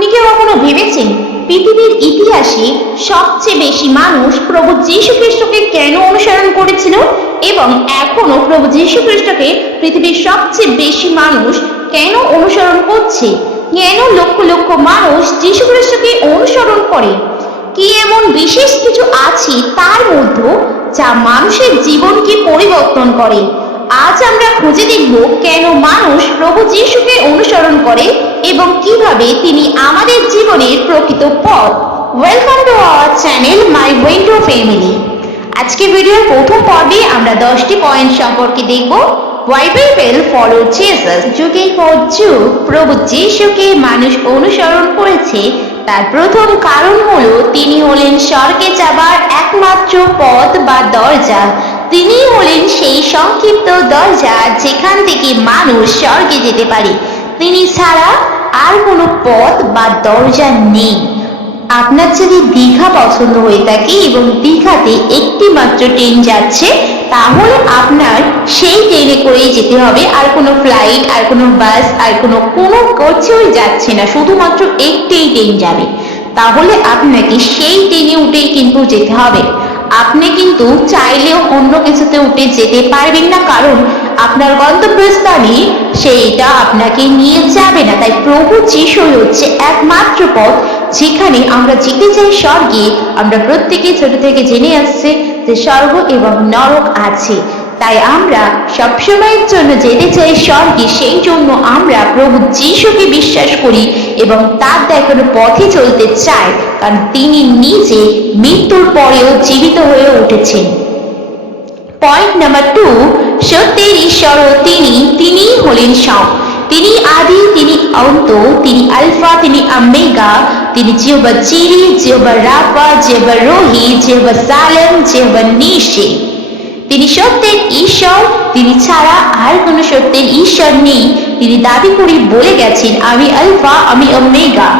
আপনি কি কখনো ভেবেছেন পৃথিবীর ইতিহাসে সবচেয়ে বেশি মানুষ প্রভু যীশু খ্রিস্টকে কেন অনুসরণ করেছিল এবং এখনো প্রভু যীশু খ্রিস্টকে পৃথিবীর সবচেয়ে বেশি মানুষ কেন অনুসরণ করছে? কেন লক্ষ লক্ষ মানুষ যীশু খ্রিস্টকে অনুসরণ করে? কি এমন বিশেষ কিছু আছে তার মধ্যে যা মানুষের জীবনকে পরিবর্তন করে? আজ আমরা খুঁজে দেখব কেন মানুষ প্রভু যীশুকে অনুসরণ করে এবং কিভাবে তিনি আমাদের জীবনের প্রকৃত পথ। Welcome to our channel my window family. আজকে ভিডিওর প্রথম পর্বে আমরা 10টি পয়েন্ট সম্পর্কে দেখব। Why people follow Jesus? যুগের পর যুগ প্রভু যীশুকে মানুষ অনুসরণ করেছে। তার প্রথম কারণ হলো তিনি হলেন স্বর্গে যাবার একমাত্র পথ বা দরজা। তিনি হলেন সেই সংক্ষিপ্ত দরজা যেখান থেকে মানুষ স্বর্গে যেতে পারে। তিনি ছাড়া আর কোনো পথ বা দরজা নেই। আপনার যদি দীঘা পছন্দ হয়ে থাকে এবং দীঘাতে একটি মাত্র ট্রেন যাচ্ছে, তাহলে আপনার সেই ট্রেনে করেই যেতে হবে। আর কোনো ফ্লাইট, আর কোনো বাস, আর কোনো কিছুই যাচ্ছে না, শুধুমাত্র একটাই ট্রেন যাবে। তাহলে আপনাকে সেই ট্রেনে উঠেই কিন্তু যেতে হবে। আপনি কিন্তু চাইলেও অন্য কিছুতে উঠে যেতে পারবেন না, কারণ আপনার গন্তব্যস্থানে সেইটা আপনাকে নিয়ে যাবে না। তাই প্রভু যীশুই হচ্ছে একমাত্র পথ যেখানে আমরা যেতে চাই স্বর্গে। আমরা প্রত্যেকে ছোট থেকে জেনে আসছে যে স্বর্গ এবং নরক আছে, তাই আমরা সবসময়ের জন্য যেতে চাই স্বর্গে। সেই জন্য আমরা প্রভু যীশুকে বিশ্বাস করি এবং তার দেখানো পথে চলতে চাই, কারণ তিনি নিজে মৃত্যুর পরেও জীবিত হয়ে উঠেছেন। পয়েন্ট নাম্বার 2, সত্যের ঈশ্বর তিনি হলেন সব। তিনি আদি, তিনি অন্ত, তিনি আলফা, তিনি ওমেগা, তিনি যেহোভা জিরে, যেহোভা রাফা, যেহোভা রোহি, যেহোভা সালেম, যেহোভা নিশে। তিনি সত্যের ঈশ্বর, তিনি ছাড়া আর কোনো সত্যের ঈশ্বর নেই। তিনি দাবি করে বলে গেছেন, আমি আলফা, আমি ওমেগা,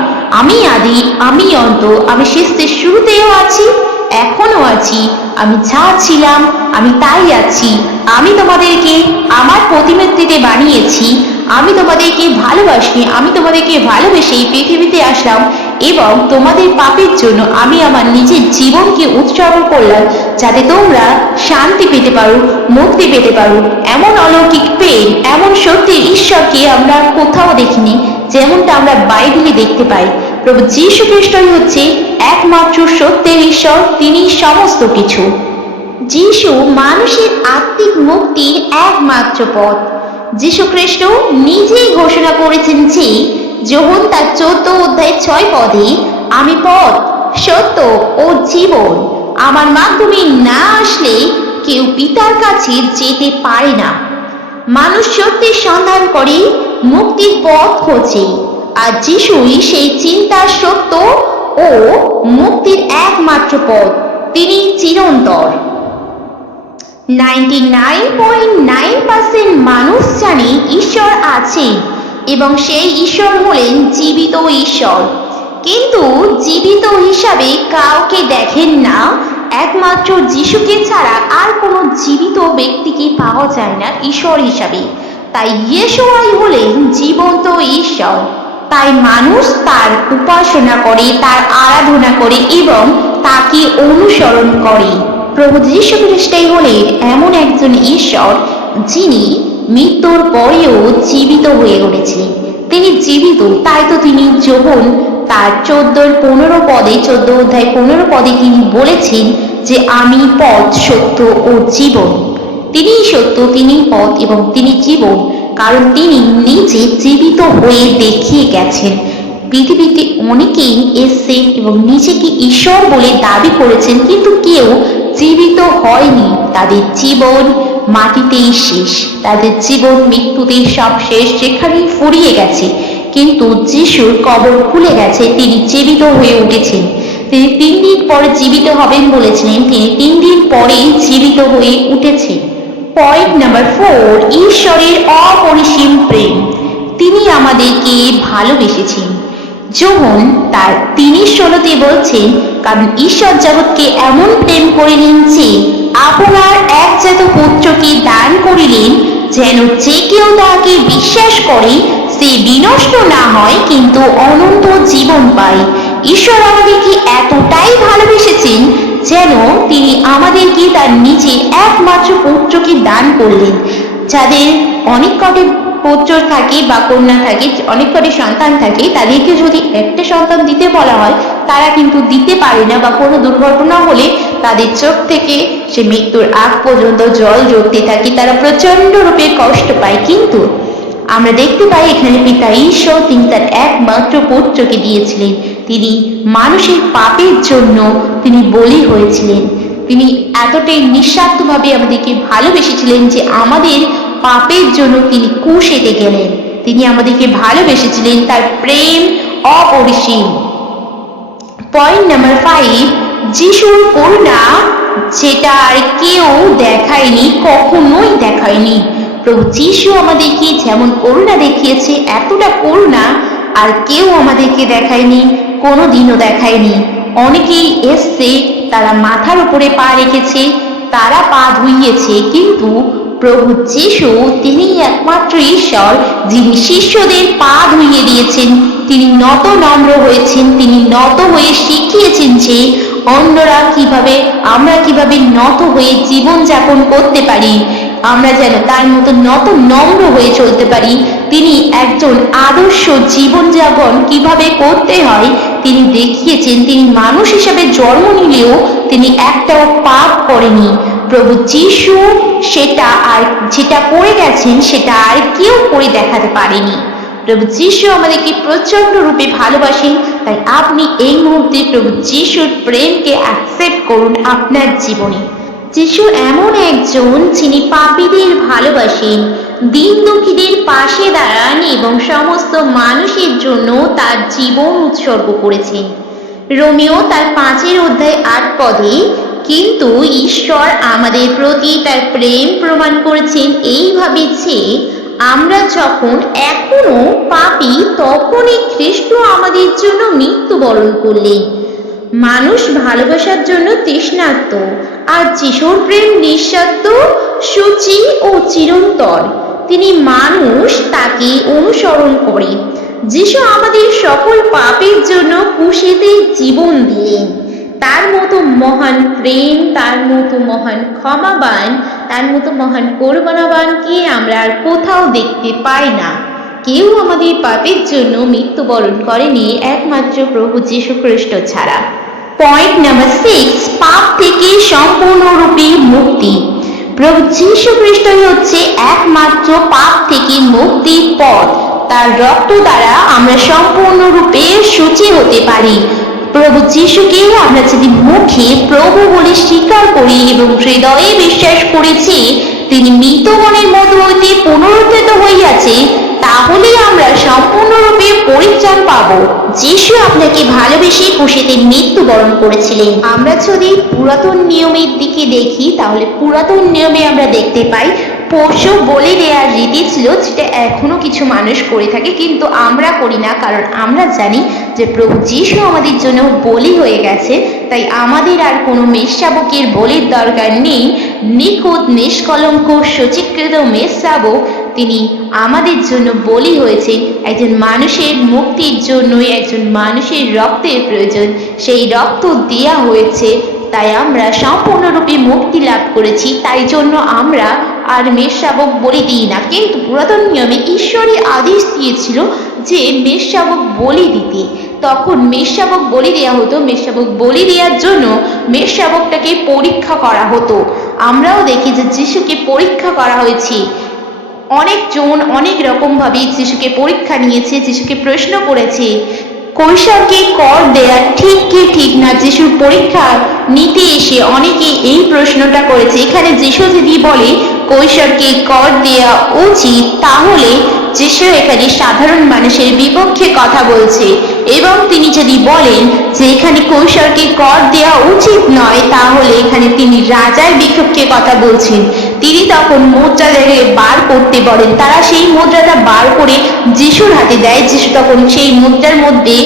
আমি আদি, আমি অন্ত, আমি সৃষ্টির শুরুতেও আছি, এখনো আছি, আমি যা ছিলাম আমি তাই আছি। আমি তোমাদেরকে আমার প্রতিমূর্তিতে বানিয়েছি, আমি তোমাদেরকে ভালোবাসি, আমি তোমাদেরকে ভালোবেসে এই পৃথিবীতে আসলাম এবং তোমাদের পাপের জন্য আমি আমার নিজের জীবনকে উৎসর্গ করলাম, যাতে তোমরা শান্তি পেতে পারো, মুক্তি পেতে পারো। এমন অলৌকিক প্রেম, এমন সত্যি ঈশ্বরকে আমরা কোথাও দেখিনি, যেমনটা আমরা বাইবেলে দেখতে পাই। প্রভু যীশু খ্রিস্টই হচ্ছে একমাত্র সত্যের ঈশ্বর, তিনি সমস্ত কিছু। যীশু মানুষের আত্মিক মুক্তির একমাত্র পথ। যীশু খ্রিস্ট নিজেই ঘোষণা করেছেন যে যোহন তার 14 অধ্যায় 6 পদে, আমি পথ, সত্য ও জীবন, আমার মাধ্যমে না আসলে কেউ পিতার কাছে যেতে পারে না। মানুষ সত্যের সন্ধান করে, মুক্তির পথ খোঁজে, আর যিশুই সেই চিন্তার সত্য ও মুক্তির একমাত্র পথ। তিনি চিরন্তর। 99.9% মানুষ জানে ঈশ্বর আছে এবং সেই ঈশ্বর হলেন জীবিত ঈশ্বর, কিন্তু জীবিত হিসাবে কাউকে দেখেন না। একমাত্র যিশুকে ছাড়া আর কোনো জীবিত ব্যক্তিকে পাওয়া যায় না ঈশ্বর হিসাবে। তাই ইয়েশোয়াই হলেন জীবন্ত ঈশ্বর। তাই মানুষ তার উপাসনা করে, তার আরাধনা করে এবং তাকে অনুসরণ করে। প্রভু যীশু খ্রিস্টই হলেন এমন একজন ঈশ্বর যিনি মৃত্যুর পরেও জীবিত হয়ে উঠেছে। তিনি জীবিত, তাই তো তিনি যোহন তার 14 অধ্যায় 15 পদে তিনি বলেছেন যে আমি পথ, সত্য ও জীবন। তিনিই সত্য, তিনি পথ এবং তিনি জীবন, কারণ তিনি নিজে জীবিত হয়ে দেখিয়ে গেছেন। পৃথিবীতে অনেকেই এসেছেন এবং নিজেকে ঈশ্বর বলে দাবি করেছেন, কিন্তু কেউ জীবিত হয়নি। তাদের জীবন মাটিতেই শেষ, তাদের জীবন মৃত্যুতেই সব শেষ, যেখানেই ফুরিয়ে গেছে। কিন্তু যিশুর কবর খুলে গেছে, তিনি জীবিত হয়ে উঠেছেন। তিনি 3 দিন পরে জীবিত হবেন বলেছিলেন, তিনি 3 দিন পরেই জীবিত হয়ে উঠেছেন। পয়েন্ট নাম্বার 4, ঈশ্বরের অপরিসীম প্রেম। তিনি আমাদেরকে ভালোবেসেছেন। যোহন তার 3:16 বলছেন, কারণ ঈশ্বর জগৎকে এমন প্রেম করিলেন যে আপনার একজাত পুত্রকে দান করিলেন, যেন যে কেউ তাকে বিশ্বাস করে সে বিনষ্ট না হয় কিন্তু অনন্ত জীবন হয়। ঈশ্বর আমাদেরকে এতটাই ভালোবেসেছেন যেন তিনি আমাদেরকে তার নিজের একমাত্র পুত্রকে দান করলেন। যাদের অনেক কটি পুত্র থাকে বা কন্যা থাকে, অনেক কটি সন্তান থাকে, তাদেরকে যদি একটা সন্তান দিতে বলা হয় তারা কিন্তু দিতে পারে না, বা কোনো দুর্ঘটনা হলে তাদের চোখ থেকে সে মৃত্যুর আগ পর্যন্ত জল ঝরতে থাকে, তারা প্রচন্ড রূপে কষ্ট পায়। কিন্তু আমরা দেখতে পাই এখানে পিতা ঈশ্বর তিনি তার একমাত্র পুত্রকে দিয়েছিলেন। তিনি মানুষের পাপের জন্য তিনি বলি হয়েছিলেন। তিনি এতটাই নিঃস্বার্থভাবে আমাদেরকে ভালোবেসেছিলেন যে আমাদের পাপের জন্য তিনি ক্রুশে গেলেন। তিনি আমাদেরকে ভালোবেসেছিলেন, তার প্রেম অপরিসীম। পয়েন্ট নাম্বার 5, যিশুর করুণা যেটা আর কেউ দেখায়নি, কখনোই দেখায়নি। প্রভু যিশু আমাদেরকে যেমন করুণা দেখিয়েছে, এতটা করুণা আর কেউ আমাদেরকে দেখায়নি, কোনোদিনও দেখায়নি। অনেকেই এসছে, তারা মাথার উপরে পা রেখেছে, তারা পা ধুইয়েছে, কিন্তু প্রভু যিশু তিনি একমাত্র ঈশ্বর যিনি শিষ্যদের পা ধুইয়ে দিয়েছেন। তিনি নত নম্র হয়েছেন, তিনি নত হয়ে শিখিয়েছেন যে অন্যরা কিভাবে, আমরা কিভাবে নত হয়ে জীবন যাপন করতে পারি, আমরা যেন তার মতো নত নম্র হয়ে চলতে পারি। তিনি একজন আদর্শ জীবনযাপন কিভাবে করতে হয় তিনি দেখিয়েছেন। তিনি মানুষ হিসেবে জন্ম নিলেও তিনি একটাও পাপ করেনি। প্রভু যিশু যেটা করে গেছেন সেটা আর কেউ করে দেখাতে পারেনি। প্রভু যিশু আমাদেরকে প্রচন্ড রূপে ভালোবাসেন। তাই আপনি এই মুহূর্তে প্রভু যিশুর প্রেমকে অ্যাকসেপ্ট করুন আপনার জীবনে। যিশু এমন একজন যিনি পাপীদের ভালোবাসেন, দিন দুঃখীদের পাশে দাঁড়ান এবং সমস্ত মানুষের জন্য তার জীবন উৎসর্গ করেছেন। রোমিও তার 5:8 কিন্তু ঈশ্বর আমাদের প্রতি তার প্রেম প্রমাণ করেছেন এইভাবে যে আমরা যখন এখনো পাপী তখনই খ্রিস্ট আমাদের জন্য মৃত্যুবরণ করলেন। মানুষ ভালোবাসার জন্য তৃষ্ণার্ত, আর যিশুর প্রেম নিঃস্বার্থ, সূচি ও চিরন্তন। তিনি মানুষ তাকে অনুসরণ করে। যিশু আমাদের সকল পাপের জন্য ক্রুশেতে জীবন দিলেন। তার মতো মহান প্রেম, তার মতো মহান ক্ষমাবান, তার মতো মহান করুণাবানকে আমরা আর কোথাও দেখতে পাই না। কেউ আমাদের পাপের জন্য মৃত্যুবরণ করেনি একমাত্র প্রভু যীশু খ্রিস্ট ছাড়া। পয়েন্ট নাম্বার 6, পাপ থেকে সম্পূর্ণরূপে মুক্তি। প্রভু যীশু খ্রিস্টই হচ্ছে একমাত্র পাপ থেকে মুক্তির পথ। তার রক্ত দ্বারা আমরা সম্পূর্ণরূপে শুচি হতে পারি। প্রভু যিশুকে আমরা যদি মুখে প্রভু বলে স্বীকার করি এবং হৃদয়ে বিশ্বাস করেছি তিনি মৃতগণের মধ্য হইতে পুনরুত্থিত হইয়াছে, তাহলে আমরা সম্পূর্ণরূপে পরিত্রাণ পাবো। যিশু আপনাকে ভালোবেসে ক্রুশেতে মৃত্যুবরণ করেছিলেন। আমরা যদি পুরাতন নিয়মের দিকে দেখি তাহলে পুরাতন নিয়মে আমরা দেখতে পাই পশু বলি দেওয়ার রীতি ছিল, যেটা এখনো কিছু মানুষ করে থাকে, কিন্তু আমরা করি না, কারণ আমরা জানি যে প্রভু যিশু আমাদের জন্য বলি হয়ে গেছে। তাই আমাদের আর কোনো মেষশাবকের বলির দরকার নেই। নিখুঁত নিষ্কলঙ্ক সচিকৃত মেষশাবক তিনি আমাদের জন্য বলি হয়েছে। একজন মানুষের মুক্তির জন্যই একজন মানুষের রক্তের প্রয়োজন, সেই রক্ত দেয়া হয়েছে। তাই আমরা সম্পূর্ণরূপে মুক্তি লাভ করেছি। তাই জন্য আমরা আর মেষশাবক বলি দিই না। কিন্তু পুরাতন নিয়মে ঈশ্বরই আদেশ দিয়েছিল যে মেষশাবক বলি দিতে। তখন মেষশাবক বলি দেওয়া হতো। মেষশাবক বলি দেওয়ার জন্য মেষশাবকটাকে পরীক্ষা করা হতো। আমরাও দেখি যে যিশুকে পরীক্ষা করা হয়েছে। অনেকজন অনেক রকম ভাবে যিশুকে পরীক্ষা নিয়েছে, যিশুকে প্রশ্ন করেছে কৈশোরকে কর দেয়া ঠিক কি ঠিক না। যিশুর পরীক্ষা নিতে এসে অনেকে এই প্রশ্নটা করেছে। এখানে যিশু যদি বলে কৈশোরকে কর দেয়া উচিত, তাহলে যিশু এখানে সাধারণ মানুষের বিপক্ষে কথা বলছে। এবং তিনি যদি বলেন যে এখানে কৈশোরকে কর দেওয়া উচিত নয়, তাহলে এখানে তিনি রাজার বিপক্ষে কথা বলছেন। তিনি তখন মুদ্রাটাকে বার করতে বলেন। তারা সেই মুদ্রাটা বার করে যিশুর হাতে দেয়। যিশু তখন সেই মুদ্রার মধ্যে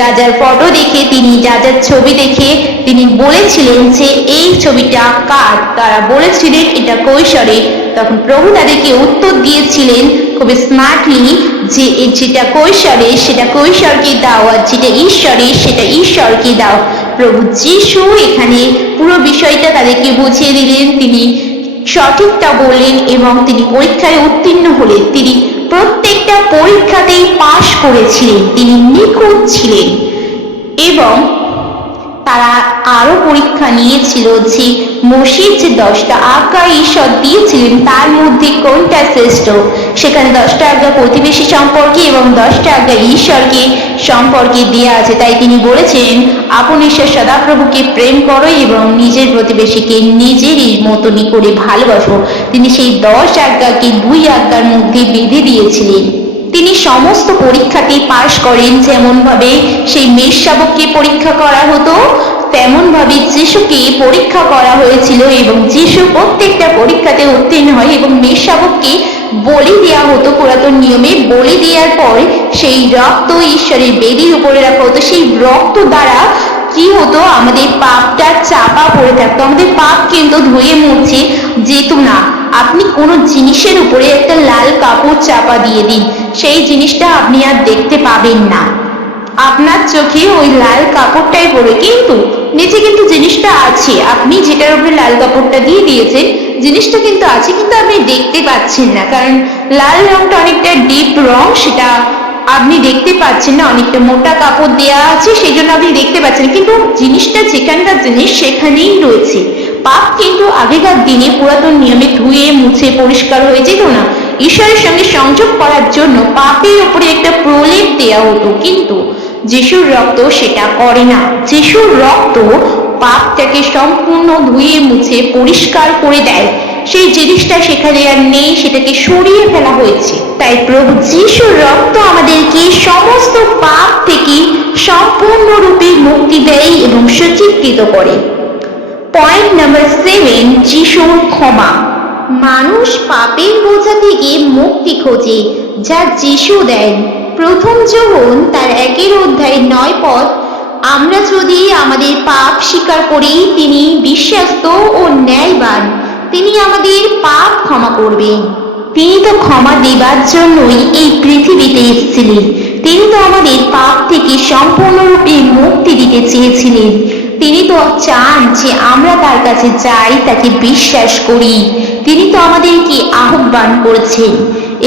রাজার ফটো দেখে, তিনি রাজার ছবি দেখে তিনি বলেছিলেন যে এই ছবিটা কার। তারা বলেছিলেন এটা কৈশোরের। তখন প্রভু তাদেরকে উত্তর দিয়েছিলেন খুব স্মার্টলি যে যেটা কৈশোরের সেটা কৈশোরকে দাও, আর যেটা ঈশ্বরের সেটা ঈশ্বরকে দাও। প্রভু যিশু এখানে পুরো বিষয়টা তাদেরকে বুঝিয়ে দিলেন, তিনি সঠিকটা বললেন এবং তিনি পরীক্ষায় উত্তীর্ণ হলেন। তিনি প্রত্যেকটা পরীক্ষাতেই পাশ করেছিলেন, তিনি নিখুঁত ছিলেন। এবং তারা আরো পরীক্ষা নিয়েছিল যে মোশে যে 10টা আজ্ঞা ঈশ্বর দিয়েছিলেন তার মধ্যে কোনটা শ্রেষ্ঠ। সেখানে 10টা আজ্ঞা প্রতিবেশী সম্পর্কে এবং 10টা আজ্ঞা ঈশ্বরকে সম্পর্কে দেয়া আছে। তাই তিনি বলেছেন আপন ঈশ্বর সদাপ্রভুকে প্রেম করো এবং নিজের প্রতিবেশীকে নিজেরই মতনই করে ভালোবাসো। তিনি সেই 10 আজ্ঞাকে 2 আজ্ঞার মধ্যে বেঁধে দিয়েছিলেন। তিনি সমস্ত পরীক্ষাতেই পাশ করেন। যেমন ভাবে সেই মেষশাবককে পরীক্ষা করা হতো তেমন ভাবে যিশুকে পরীক্ষা করা হয়েছিল এবং যিশু প্রত্যেকটা পরীক্ষাতে উত্তীর্ণ হয়। এবং মেষশাবককে বলি দেওয়া হতো, পুরাতন নিয়মে বলি দেওয়ার পর সেই রক্ত ঈশ্বরের বেদির উপরে রাখা হতো। সেই রক্ত দ্বারা কি হতো, আমাদের পাপটা চাপা পড়ে থাকতো, আমাদের পাপ কিন্তু ধুয়ে মুছে যেত না। আপনি কোনো জিনিসের উপরে একটা লাল কাপড় চাপা দিয়ে দিন, সেই জিনিসটা আপনি আর দেখতে পাবেন না, আপনার চোখে ওই লাল কাপড়টাই পড়ে, কিন্তু নিচে কিন্তু জিনিসটা আছে। আপনি যেটার উপরে লাল কাপড়টা দিয়ে দিয়েছেন জিনিসটা কিন্তু আছে, কিন্তু আপনি দেখতে পাচ্ছেন না, কারণ লাল রংটা অনেকটা ডিপ রং, সেটা আপনি দেখতে পাচ্ছেন না। অনেকটা মোটা কাপড় দেওয়া আছে সেই জন্য আপনি দেখতে পাচ্ছেন, কিন্তু জিনিসটা যেখানকার জিনিস সেখানেই রয়েছে। পাপ কিন্তু আগেকার দিনে পুরাতন নিয়মে ধুয়ে মুছে পরিষ্কার হয়ে যেত না। ঈশ্বরের সঙ্গে সংযোগ করার জন্য পাপের উপরে একটা প্রলেপ দেওয়া হতো, কিন্তু যিশুর রক্ত সেটা করে না। যিশুর রক্ত পাপটাকে সম্পূর্ণ ধুয়ে মুছে পরিষ্কার করে দেয়। সেই জিনিসটা সেখানে আর নেই, সেটাকে সরিয়ে ফেলা হয়েছে। তাই প্রভু যিশুর রক্ত আমাদেরকে সমস্ত পাপ থেকে সম্পূর্ণরূপে মুক্তি দেয় এবং সচিকৃত করে। পয়েন্ট নাম্বার 7, যিশুর ক্ষমা। মানুষ পাপের বোঝা থেকে মুক্তি খোঁজে যা যিশু দেন। প্রথম যোহন তার 1:9 আমরা যদি আমাদের পাপ স্বীকার করি তিনি বিশ্বস্ত ও ন্যায়বান, তিনি আমাদের পাপ ক্ষমা করবেন। তিনি তো ক্ষমা দেবার জন্যই এই পৃথিবীতে এসেছিলেন। তিনি তো আমাদের পাপ থেকে সম্পূর্ণরূপে মুক্তি দিতে চেয়েছিলেন। তিনি তো চান যে আমরা তার কাছে যাই, তাকে বিশ্বাস করি। তিনি তো আমাদেরকে আহ্বান করেছেন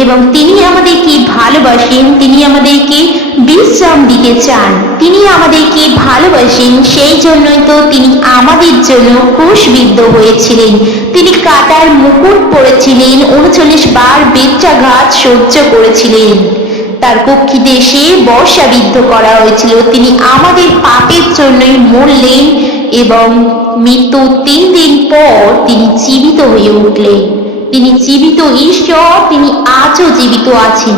এবং তিনি আমাদেরকে ভালোবাসেন। তিনি আমাদেরকে বিশ্রাম দিতে চান, তিনি আমাদেরকে ভালোবাসেন। সেই জন্যই তো তিনি আমাদের জন্য ক্রুশবিদ্ধ হয়েছিলেন। তিনি কাটার মুকুট পরেছিলেন, 39 বার বেত্রাঘাত সহ্য করেছিলেন। তার কক্ষিতে এসে বর্ষাবিদ্ধ করা হয়েছিল। তিনি আমাদের পাপের জন্যই মরলেন এবং মৃত্যু 3 দিন পর তিনি জীবিত হয়ে উঠলেন। তিনি জীবিত ঈশ্বর, তিনি আজও জীবিত আছেন।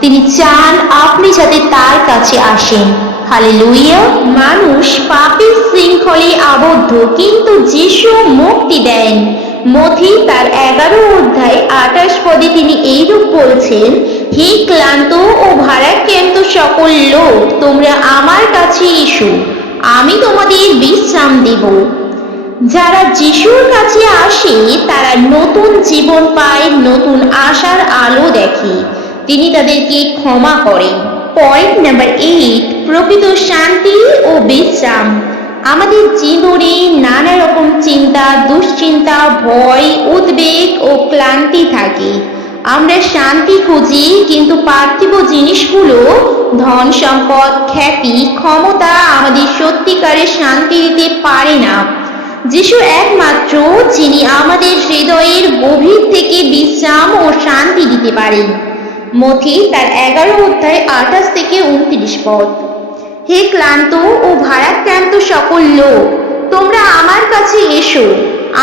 তিনি চান আপনি যাতে তার কাছে আসেন। হালেলুয়া। মানুষ পাপের শৃঙ্খলে আবদ্ধ, কিন্তু যিশু মুক্তি দেন। মথি তার 11:28 তিনি এইরূপ বলছেন, হে ক্লান্ত ও ভারাক্রান্ত সকল লোক, তোমরা আমার কাছে এসো, আমি তোমাদের বিশ্রাম দেব। যারা যিশুর কাছে আসে তারা নতুন জীবন পায়, নতুন আশার আলো দেখে। তিনি তাদেরকে ক্ষমা করেন। পয়েন্ট নাম্বার 8, প্রকৃত শান্তি ও বিশ্রাম। আমাদের জীবনে নানা রকম চিন্তা, দুশ্চিন্তা, ভয়, উদ্বেগ ও ক্লান্তি থাকে। আমরা শান্তি খুঁজি, কিন্তু পার্থিব জিনিসগুলো, ধন সম্পদ, খ্যাতি, ক্ষমতা আমাদের সত্যিকারের শান্তি দিতে পারে না। যিশু একমাত্র যিনি আমাদের হৃদয়ের গভীর থেকে বিশ্রাম ও শান্তি দিতে পারেন। মথি তার 11:28-29 হে ক্লান্ত ও ভারাক্রান্ত সকল লোক, তোমরা আমার কাছে এসো,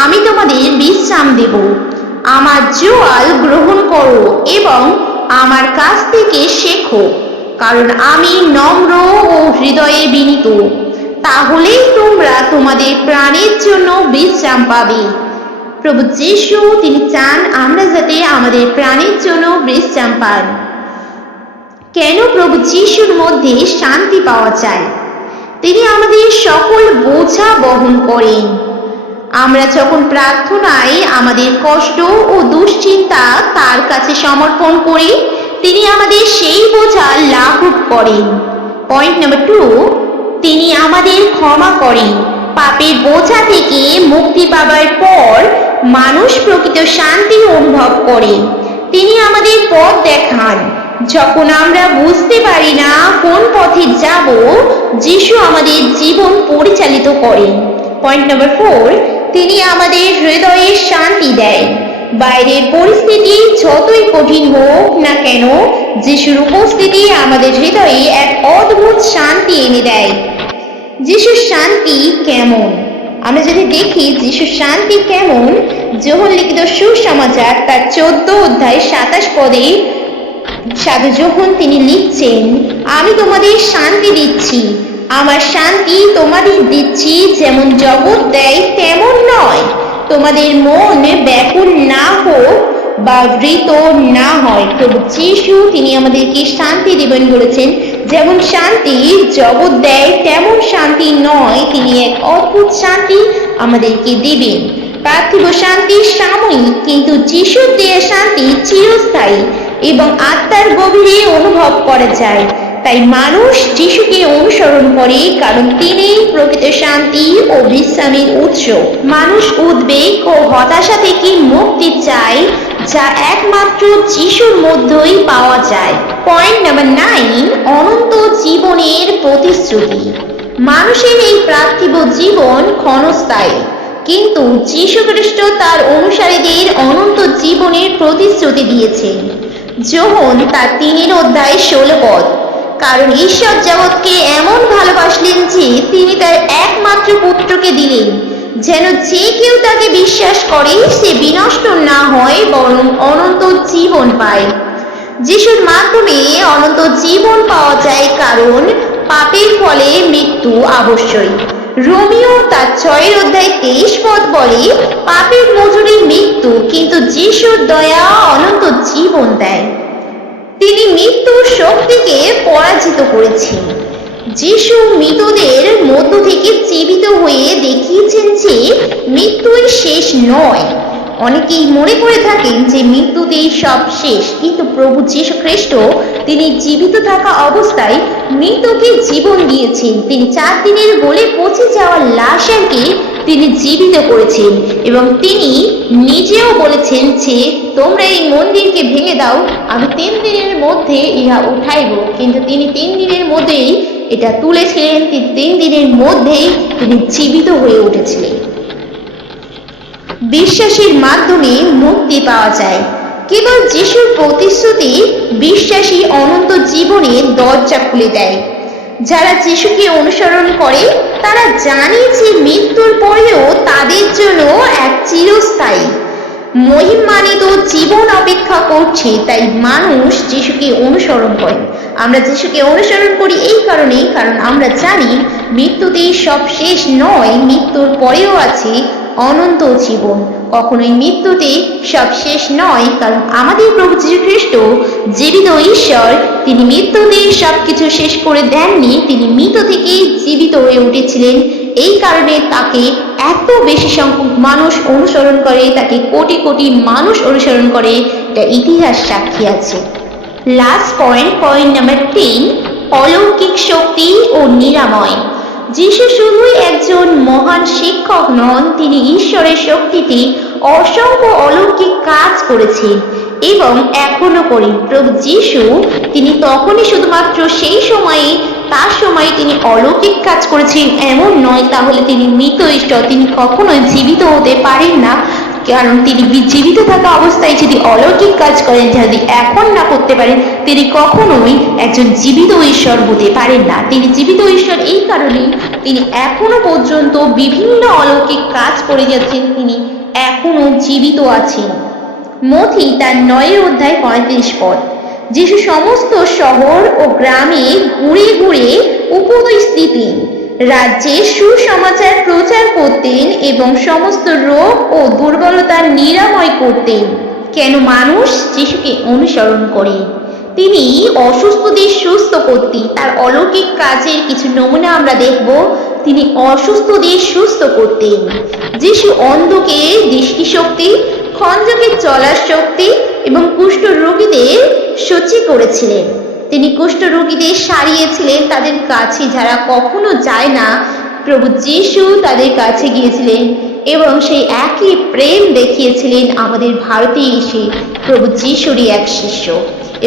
আমি তোমাদের বিশ্রাম দেব। আমার জোয়াল গ্রহণ করো এবং আমার কাছ থেকে শেখো, কারণ আমি নম্র ও হৃদয়ে বিনীত, তাহলেই তোমরা তোমাদের প্রাণের জন্য বিশ্রাম পাবে। প্রভু যিশু তিনি চান আমরা যাতে আমাদের প্রাণের জন্য বিশ্রাম পাই। কেন প্রভু যিশুর মধ্যে শান্তি পাওয়া যায়? তিনি আমাদের সকল বোঝা বহন করেন। আমরা যখন প্রার্থনায় আমাদের কষ্ট ও দুশ্চিন্তা তার কাছে সমর্পণ করি, তিনি আমাদের সেই বোঝা লাঘব করেন। পয়েন্ট নাম্বার 2, তিনি আমাদের ক্ষমা করেন। পাপের বোঝা থেকে মুক্তি পাবার পর মানুষ প্রকৃত শান্তি অনুভব করে। তিনি আমাদের পথ দেখান। যখন আমরা বুঝতে পারি না কোন পথে যাব, যিশু আমাদের জীবন পরিচালিত করেন। পয়েন্ট নাম্বার 4, তিনি আমাদের হৃদয়ে শান্তি দেয়। বাইরের পরিস্থিতি যতই কঠিন হোক না কেন, যিশুর উপস্থিতি আমাদের হৃদয়ে এক অদ্ভুত শান্তি এনে দেয়। যিশুর শান্তি কেমন? আমরা যদি দেখি যিশুর শান্তি কেমন, যোহন লিখিত সুসমাচার তার 14 অধ্যায় 27 পদে সাধু যোহন তিনি লিখছেন, আমি তোমাদের শান্তি দিচ্ছি, আমার শান্তি তোমাদের দিচ্ছি, যেমন জগৎ দেয় তেমন নয়। তোমাদের মন ব্যাকুল না হোক বা ভীত না হয়। প্রভু যিশু তিনি আমাদেরকে শান্তি দিবেন বলেছেন। যেমন শান্তি জগৎ দেয় তেমন শান্তি নয়, তিনি এক অদ্ভুত শান্তি আমাদেরকে দিবেন। পার্থিব শান্তি সাময়িক, কিন্তু যিশুর দেয়া শান্তি চিরস্থায়ী এবং আত্মার গভীরে অনুভব করা যায়। তাই মানুষ যিশুকে অনুসরণ করে, কারণ তিনি প্রকৃত শান্তি ও বিশ্রামের উৎস। মানুষ উদ্বেগ ও হতাশা থেকে মুক্তি চায়, যা একমাত্র যিশুর মধ্যেই পাওয়া যায়। পয়েন্ট নাম্বার 9, অনন্ত জীবনের প্রতিশ্রুতি। মানুষের এই পার্থিব জীবন ক্ষণস্থায়ী, কিন্তু যীশু খ্রিস্ট তার অনুসারীদের অনন্ত জীবনের প্রতিশ্রুতি দিয়েছেন। যোহন তার 3 অধ্যায় 16 পদ, কারণ ঈশ্বর জগৎকে এমন ভালোবাসলেন যে তিনি তার একমাত্র পুত্রকে দিলেন, যেন যে কেউ তাকে বিশ্বাস করে সে বিনষ্ট না হয়, বরং অনন্ত জীবন পায়। যিশুর মাধ্যমে অনন্ত জীবন পাওয়া যায়, কারণ পাপের ফলে মৃত্যু অবশ্যই। রোমিও তার 6 অধ্যায় 23 পদ বলে, পাপের মজুরি মৃত্যু, কিন্তু যিশুর দয়া অনন্ত জীবন দেয়। তিনি মৃত্যুর শক্তিকে পরাজিত করেছেন। যিশু মৃতদের মধ্য থেকে জীবিত হয়ে দেখিয়েছেন যে মৃত্যুই শেষ নয়। অনেকেই মনে করে থাকেন যে মৃত্যুতেই সব শেষ, কিন্তু প্রভু যীশু খ্রিস্ট তিনি জীবিত থাকা অবস্থায় মৃত্যুকে জীবন দিয়েছেন। তিনি 4 দিনের গলে পচে যাওয়া লাশকে তিনি জীবিত করেছেন এবং তিনি নিজেও বলেছেন যে তোমরা এই মন্দিরকে ভেঙে দাও, আমি 3 দিনের মধ্যে ইহা উঠাইব। কিন্তু তিনি 3 দিনের মধ্যেই এটা তুলেছিলেন। তিনি 3 দিনের মধ্যেই তিনি জীবিত হয়ে উঠেছিলেন। বিশ্বাসের মাধ্যমে মুক্তি পাওয়া যায়। কেবল যিশুর প্রতিশ্রুতি বিশ্বাসী অনন্ত জীবনের দরজা খুলে দেয়। যারা যিশুকে অনুসরণ করে তারা জানে যে মৃত্যুর পরেও তাদের জন্য এক চিরস্থায়ী মহিমান্বিত জীবন অপেক্ষা করছে। তাই মানুষ যিশুকে অনুসরণ করে। আমরা যিশুকে অনুসরণ করি এই কারণেই, কারণ আমরা জানি মৃত্যুতেই সব শেষ নয়, মৃত্যুর পরেও আছে অনন্ত জীবন। কখনোই মৃত্যুতে সব শেষ নয়, কারণ আমাদের প্রভু যীশু খ্রিস্ট জীবিত ঈশ্বর। তিনি মৃত্যুতে সবকিছু শেষ করে দেননি, তিনি মৃত থেকে জীবিত হয়ে উঠেছিলেন। এই কারণে তাকে এত বেশি সংখ্যক মানুষ অনুসরণ করে, তাকে কোটি কোটি মানুষ অনুসরণ করে, এটা ইতিহাস সাক্ষী আছে। লাস্ট পয়েন্ট নাম্বার 10, অলৌকিক শক্তি ও নিরাময়। যিশু শুধুই একজন মহান শিক্ষক নন, তিনি ঈশ্বরের শক্তিতে অসংখ্য অলৌকিক কাজ করেছেন এবং এখনো করেন। প্রভু যিশু তিনি তখনই শুধুমাত্র সেই সময়ে তার সময়ে তিনি অলৌকিক কাজ করেছেন এমন নয়, তাহলে তিনি মৃত ঈশ্বর, তিনি কখনোই জীবিত হতে পারেন না। কারণ তিনি জীবিত থাকা অবস্থায় যদি অলৌকিক কাজ করেন, যদি এখন না করতে পারেন, তিনি কখনোই একজন জীবিত ঈশ্বর হতে পারেন না। তিনি জীবিত ঈশ্বর এই কারণেই তিনি এখনো পর্যন্ত বিভিন্ন অলৌকিক কাজ করে যাচ্ছেন, তিনি এখনো জীবিত আছেন। মথি তার 9 অধ্যায় 35 পদ, যিশু সমস্ত শহর ও গ্রামে ঘুরে ঘুরে উপদেশ দিতেন, রাজ্যে সুসমাচার প্রচার করতেন এবং সমস্ত রোগ ও দুর্বলতা নিরাময় করতেন। কেন মানুষ যিশুকে অনুসরণ করে? তিনি অসুস্থদের সুস্থ করতেন। তার অলৌকিক কাজের কিছু নমুনা আমরা দেখব। তিনি অসুস্থদের সুস্থ করতেন। যিশু অন্ধকে দৃষ্টিশক্তি, খঞ্জকে চলার শক্তি এবং কুষ্ঠ রোগীদের সচি করেছিলেন। তিনি কুষ্ঠ রোগীদের সারিয়েছিলেন। তাদের কাছে যারা কখনো যায় না, প্রভু যিশু তাদের কাছে গিয়েছিলেন এবং সেই একই প্রেম দেখিয়েছিলেন আমাদের ভারতে এসে প্রভু যিশুরই এক শিষ্য,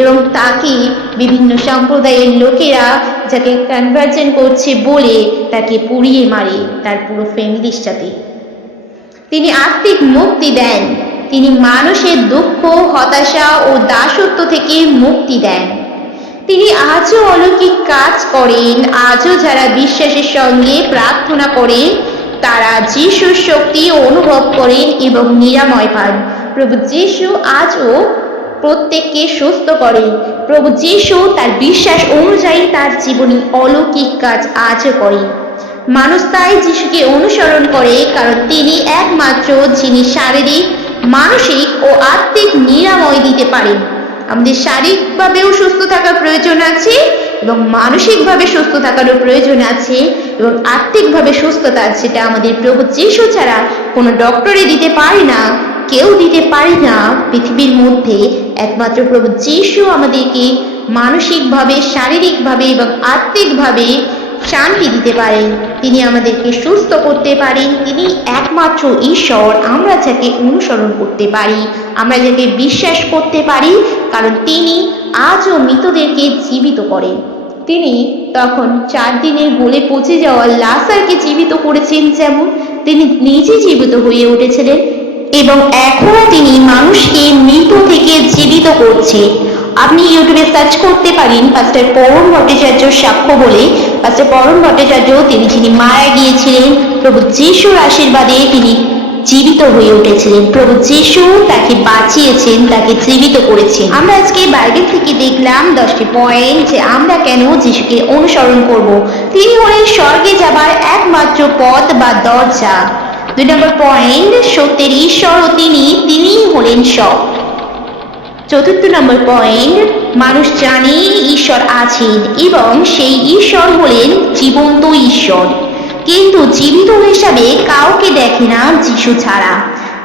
এবং তাকে বিভিন্ন সম্প্রদায়ের লোকেরা যাকে কনভার্জন করছে বলে তাকে পুড়িয়ে মারে তার পুরো ফ্যামিলির সাথে। তিনি আত্মিক মুক্তি দেন। তিনি মানুষের দুঃখ, হতাশা ও দাসত্ব থেকে মুক্তি দেন। তিনি আজও অলৌকিক কাজ করেন। আজও যারা বিশ্বাসের সঙ্গে প্রার্থনা করে তারা যিশুর শক্তি অনুভব করেন এবং নিরাময় পান। প্রভু যিশু আজও প্রত্যেককে সুস্থ করেন। প্রভু যিশু তার বিশ্বাস অনুযায়ী তার জীবনে অলৌকিক কাজ আজও করেন। মানুষ তাই যিশুকে অনুসরণ করে, কারণ তিনি একমাত্র যিনি শারীরিক, মানসিক ও আত্মিক নিরাময় দিতে পারেন। আমাদের শারীরিকভাবেও সুস্থ থাকার প্রয়োজন আছে এবং মানসিকভাবে সুস্থ থাকারও প্রয়োজন আছে এবং আত্মিকভাবে সুস্থতা, যেটা আমাদের প্রভু যিশু ছাড়া কোনো ডক্টরে দিতে পারে না, কেউ দিতে পারে না। পৃথিবীর মধ্যে একমাত্র প্রভু যিশু আমাদেরকে মানসিকভাবে, শারীরিকভাবে এবং আত্মিকভাবে শান্তি দিতে পারেন। তিনি আমাদেরকে সুস্থ করতে পারেন। তিনি একমাত্র ঈশ্বর। আমরা যাকে অনুসরণ করতে পারি, আমরা যাকে বিশ্বাস করতে পারি, কারণ তিনি আজও মৃতদেরকে জীবিত করেন। তিনি তখন 4 দিনের গলে পচে যাওয়া লাসারকে জীবিত করেছেন, যেমন তিনি নিজে জীবিত হয়ে উঠেছিলেন এবং এখনো তিনি মানুষকে মৃত থেকে জীবিত করছে। আপনি ইউটিউবে সার্চ করতে পারেন পাস্টার পরম ভট্টাচার্য সাক্ষ্য বলে। পাস্টার পরম ভট্টাচার্য যিনি মারা গিয়েছিলেন, প্রভু যিশুর আশীর্বাদে তিনি জীবিত হয়ে উঠেছিলেন। প্রভু যিশু তাকে বাঁচিয়েছেন, তাকে জীবিত করেছেন। আমরা আজকে বাইবেল থেকে দেখলাম 10টি পয়েন্ট যে আমরা কেন যিশুকে অনুসরণ করব। তিনি হলেন স্বর্গে যাবার একমাত্র পথ বা দরজা। 2 নম্বর পয়েন্ট, সত্যের ঈশ্বর ও তিনিই হলেন সব। 4 নম্বর পয়েন্ট, মানুষ জানে ঈশ্বর আছেন এবং সেই ঈশ্বর হলেন জীবন্ত ঈশ্বর, কিন্তু জীবিত হিসাবে কাউকে দেখে না যিশু ছাড়া।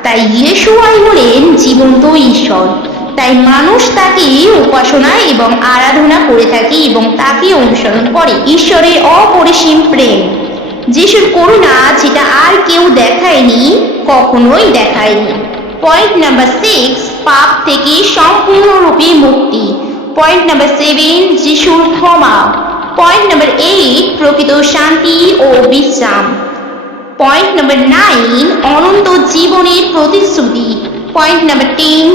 তাই ইয়েশুয়াই হলেন জীবন্ত ঈশ্বর। তাই মানুষ তাকে উপাসনা এবং আরাধনা করে থাকে এবং তাকে অনুসরণ করে। ঈশ্বরের অপরিসীম প্রেম, যিশুর করুণা যেটা আর কেউ দেখায়নি, কখনোই দেখায়নি। পয়েন্ট নাম্বার 6, পাপ থেকে সম্পূর্ণরূপে মুক্তি। পয়েন্ট নাম্বার 7, যিশুর ক্ষমা। পয়েন্ট নাম্বার 8, প্রকৃত শান্তি ও বিশ্রাম। পয়েন্ট নাম্বার 9, অনন্ত জীবনের প্রতিশ্রুতি। পয়েন্ট নাম্বার 10,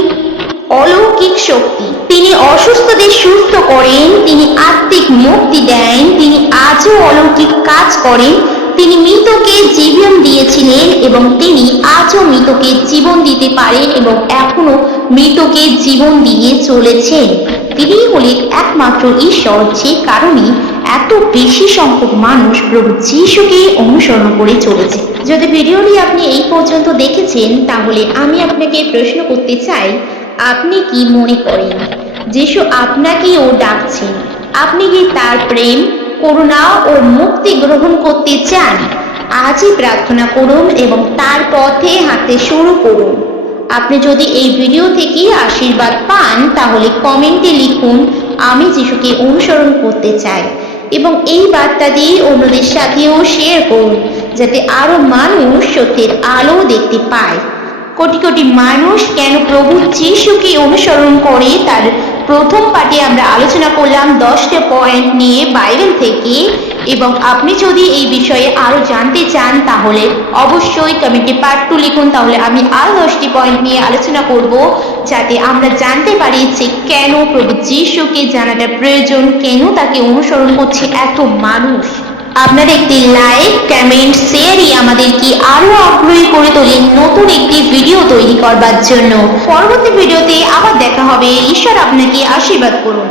অলৌকিক শক্তি। তিনি অসুস্থদের সুস্থ করেন, তিনি আত্মিক মুক্তি দেন, তিনি আজও অলৌকিক কাজ করেন। তিনি মৃতকে জীবন দিয়েছিলেন এবং তিনি আজও মৃতকে জীবন দিতে পারেন এবং এখনো মৃতকে জীবন দিয়ে চলেছেন। তিনি হলেন একমাত্র ঈশ্বর, যে কারণে এত বেশি সংখ্যক মানুষ প্রভু যিশুকে অনুসরণ করে চলেছে। যদি ভিডিওটি আপনি এই পর্যন্ত দেখেছেন, তাহলে আমি আপনাকে প্রশ্ন করতে চাই, আপনি কি মনে করেন যিশু আপনাকেও ডাকছেন? আপনি কি তার প্রেম, করুণা ও মুক্তি গ্রহণ করতে চান? আজই প্রার্থনা করুন এবং তার পথে হাঁটতে শুরু করুন। আপনি যদি এই ভিডিও থেকে আশীর্বাদ পান, তাহলে কমেন্টে লিখুন, আমি যিশুকে অনুসরণ করতে চাই, এবং এই বার্তা দিয়ে অন্যদের সাথেও শেয়ার করুন, যাতে আরো মানুষ সত্যের আলো দেখতে পায়। কোটি কোটি মানুষ কেন প্রভু যিশুকে অনুসরণ করে, তার প্রথম পার্টে আমরা আলোচনা করলাম 10টা পয়েন্ট নিয়ে বাইবেল থেকে। এবং আপনি যদি এই বিষয়ে আরো জানতে চান, তাহলে অবশ্যই কমেন্টে পার্ট 2 লিখুন, তাহলে আমি আরো 10টি পয়েন্ট নিয়ে আলোচনা করব, যাতে আমরা জানতে পারি যে কেন প্রভু যিশুকে জানাটা প্রয়োজন, কেন তাকে অনুসরণ করছে এত মানুষ। আপনার একটি লাইক, কমেন্ট, শেয়ারই আমাদেরকে আরো আগ্রহী করে তোলে নতুন একটি ভিডিও তৈরি করবার জন্য। পরবর্তী ভিডিওতে আবার দেখা হবে। ঈশ্বর আপনাকে আশীর্বাদ করুন।